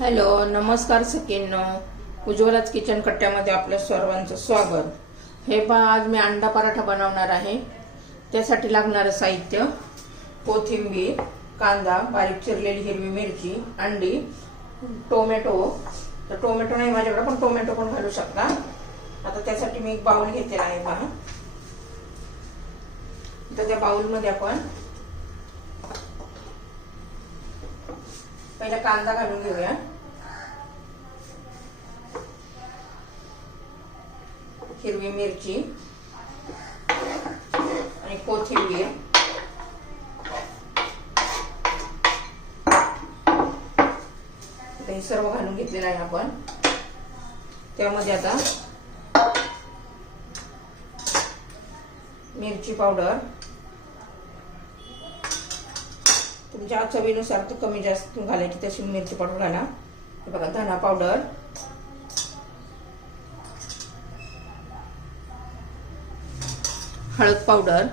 Hello नमस्कार सखींनो. उज्ज्वलाच kitchen कट्ट्यामध्ये आपलं सर्वांचं स्वागत. हे पहा आज मी अंडा पराठा बनवणार आहे. त्यासाठी लागणारं साहित्य कोथिंबीर कांदा बारीक चिरलेली हिरवी मिरची अंडी टोमॅटो. तर टोमॅटो नाही माझ्याकडे पण टोमॅटो पण घालू शकता. आता त्यासाठी मी एक बाऊल घेतलेला आहे पहा. तर त्या बाऊलमध्ये आपण पहिला कांदा घालून घेऊया. हिरवी मिरची आणि कोथिंबीर. हे सर्व घालून घेतलेलं आहे आपण. त्यामध्ये आता मिरची पावडर. तुमच्या चवीनुसार तू कमी जास्त घालायची तशी मिरची पावडर घाला. बघा धना पावडर. हळद पावडर.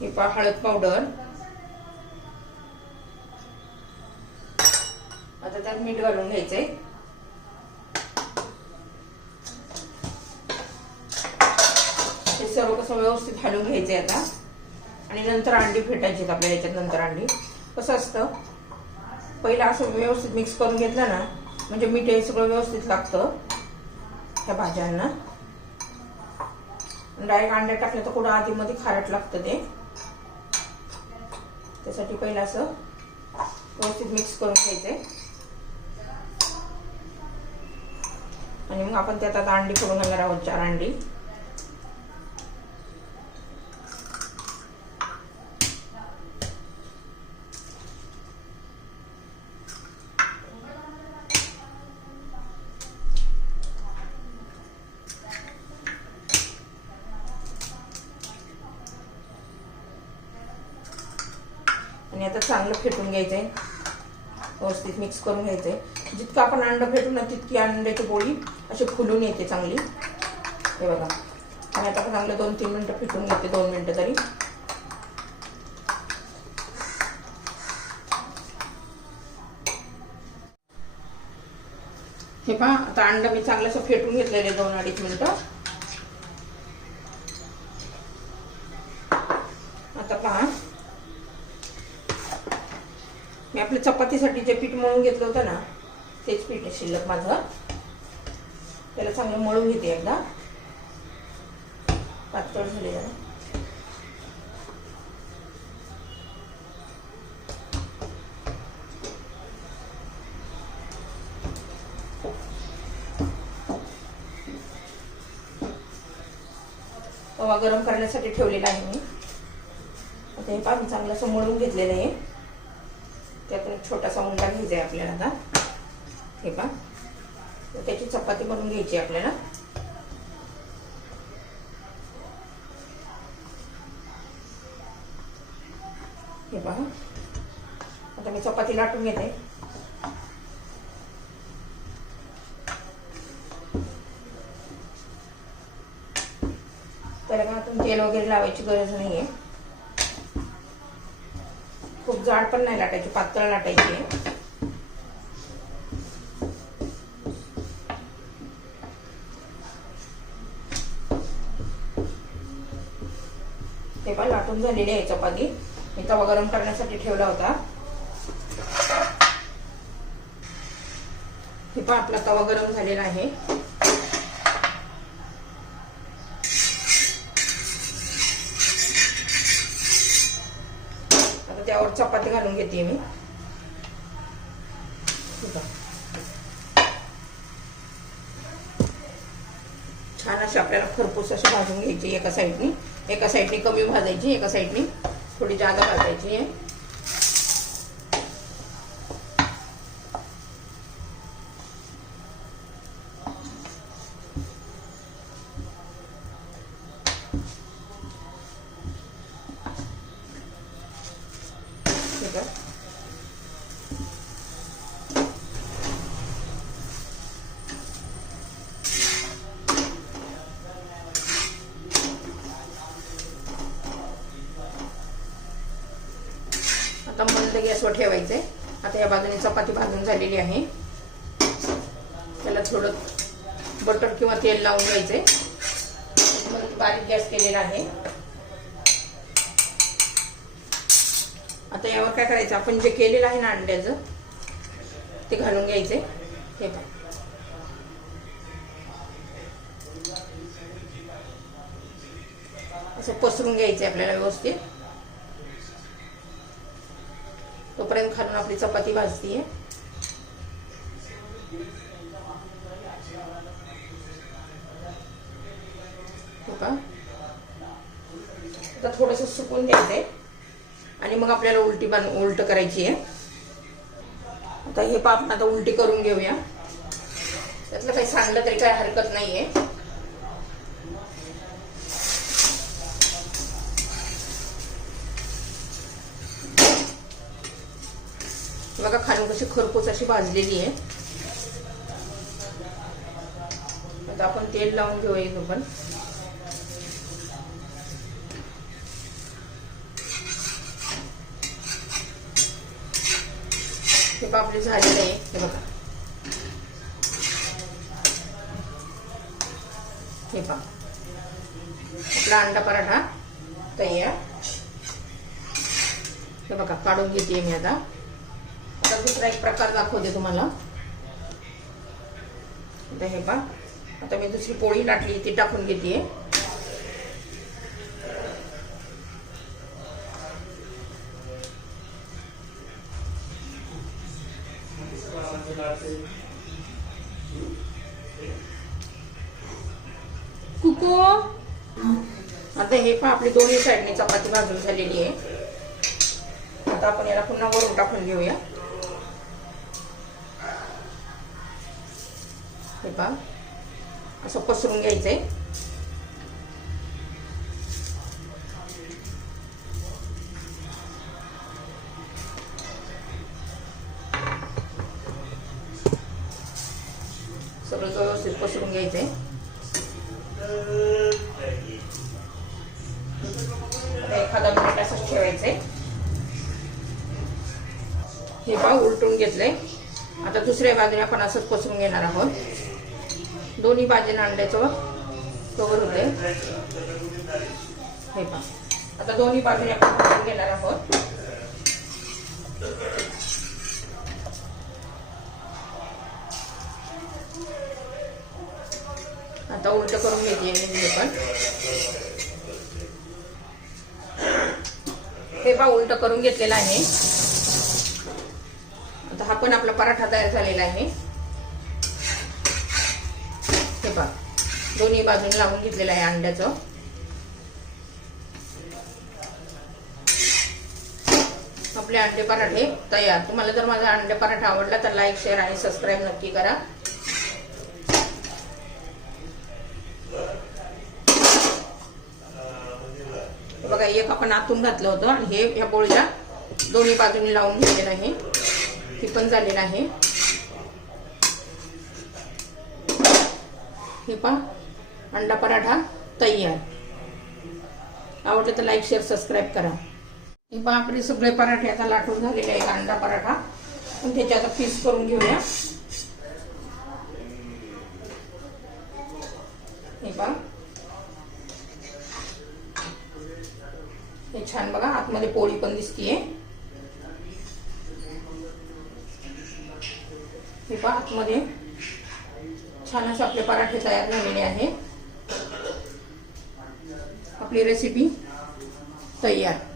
हे पा हळद पावडर. आता त्यात मीठ घालून घ्यायचंय. हे सर्व कसं व्यवस्थित घालून घ्यायचंय आता. आणि नंतर अंडी फेटायची आपल्या याच्यात नंतर अंडी. कसं असतं? पहिलं असं व्यवस्थित मिक्स करून घेतलं ना म्हणजे मीठ हे सगळं व्यवस्थित लागतं त्या भाज्यांना. डायरेक्ट अंड्या टाकलं तर कुठं आधीमध्ये खारट लागतं ते. त्यासाठी पहिलं असं व्यवस्थित मिक्स करून घ्यायचंय. आणि मग आपण त्यात आता अंडी करून घालणार आहोत चार अंडी. आणि चांगलं फेटून घ्यायचंय. व्यवस्थित मिक्स करून घ्यायचंय. जितकं आपण अंड फेटू ना तितकी अंड्याची पोळी अशी फुलून येते चांगली. हे बघा. आणि आता चांगलं दोन तीन मिनटं फेटून घेते दोन मिनटं तरी. हे पहा आता अंड मी चांगलं फेटून घेतलेले दोन अडीच मिनिटं आता पहा मी आपल्या चपातीसाठी जे पीठ मळून घेतलं होतं ना तेच पीठ आहे शिल्लक माझं. त्याला चांगलं मळून घेते एकदा. पातळ झाले जरा. गरम करण्यासाठी ठेवलेला आहे मी. आता हे पाणी चांगलं असं मळून घेतलेलं आहे. त्यातून एक छोटासा उंडा घ्यायचा आहे आपल्याला आता. हे पहा. त्याची चपाती बनवून घ्यायची आपल्याला. हे पहा. आता मी चपाती लाटून घेते. त्याला का तेल वगैरे लावायची गरज नाही आहे खूप जाड पण नाही लाटायची पातळ लाटायची ते पण लाटून झालेली आहे चपाती. मी तवा गरम करण्यासाठी ठेवला होता. हे पण आपला तवा गरम झालेला आहे. घालून घेते मी। छान अशी आपल्याला खरपूस अशी भाजून कमी भाजायची, एका थोडी जादा भाजायची आहे. आता मंद गॅसवर ठेवायचे आता या बाजूने चपाती भाजून झालेली आहे. त्याला थोडं बटर किंवा तेल लावून घ्यायचे मग बारीक गॅस केलेला आहे. आता यावर काय करायचं? आपण जे केलेलं आहे ना अंड्याचं ते घालून घ्यायचे हे पण असं पसरून घ्यायचं आपल्याला व्यवस्थित. तोपर्यंत खालून आपली चपाती भाजतीये. हो का? आता थोडस सुकून द्यायचंय. आणि मग आपल्याला उलटी बन उलट करायची आहे आता हे पाप आता उलटी करून घेऊया. त्यातलं काही सांगलं तरी काही हरकत नाहीये. बघा खालून कशी खरपूस अशी भाजलेली आहे. आता आपण तेल लावून घेऊया एक आपण. हे पापडी झालेलं आहे. हे बघा. हे पहा आपला अंडा पराठा तयार. हे बघा काढून घेते मी आता. आता दुसरा एक प्रकार दाखवते तुम्हाला. आता हे पहा. आता मी दुसरी पोळी लाटली ती टाकून घेते कुको? आता हे पण आपली दोन्ही साईडने चपाती भाजून झालेली आहे. आता आपण याला पुन्हा वरून टाकून घेऊया. हे पहा असं पसरून घ्यायचं आहे सगळं व्यवस्थित पसरून घ्यायचं आहे एखादा मिनिट असंच ठेवायचंय हे पहा उलटून घेतलंय आता दुसऱ्या बाजूने आपण असंच पसरून घेणार आहोत दोन्ही बाजूने अंड्याचं कवर होते हे पहा. आता दोन्ही बाजूने आपण भाजून घेणार आहोत. आता उलट करून घेते मी हे पण. हे पहा उलट करून घेतलेलं आहे. आता हा पण आपला पराठा तयार झालेला आहे हे पहा दोन्ही बाजूने लावून घेतलेलं आहे अंड्याचं. आपले अंडे पराठे तयार. तुम्हाला जर माझा अंडे पराठा आवडला तर लाईक शेअर आणि सबस्क्राईब नक्की करा. बघा एक आपण आतून घातलं होतं आणि हे ह्या पोळीला दोन्ही बाजूंनी लावून घेतलेलं आहे. ती पण झालेलं आहे. हे पहा. अंडा पराठा तयार. आवडलं तर लाईक शेअर सबस्क्राईब करा. हे पहा आपले सगळे पराठे आता लाटून झालेले आहेत अंडा पराठा. पण त्याचे आता पीस करून घेऊया. हे पहा. हे छान बघा आतमध्ये पोळी पण दिसतीये. हे पहा आतमध्ये छान असे आपले पराठे तयार झालेले आहे आपली रेसिपी तयार हे पहा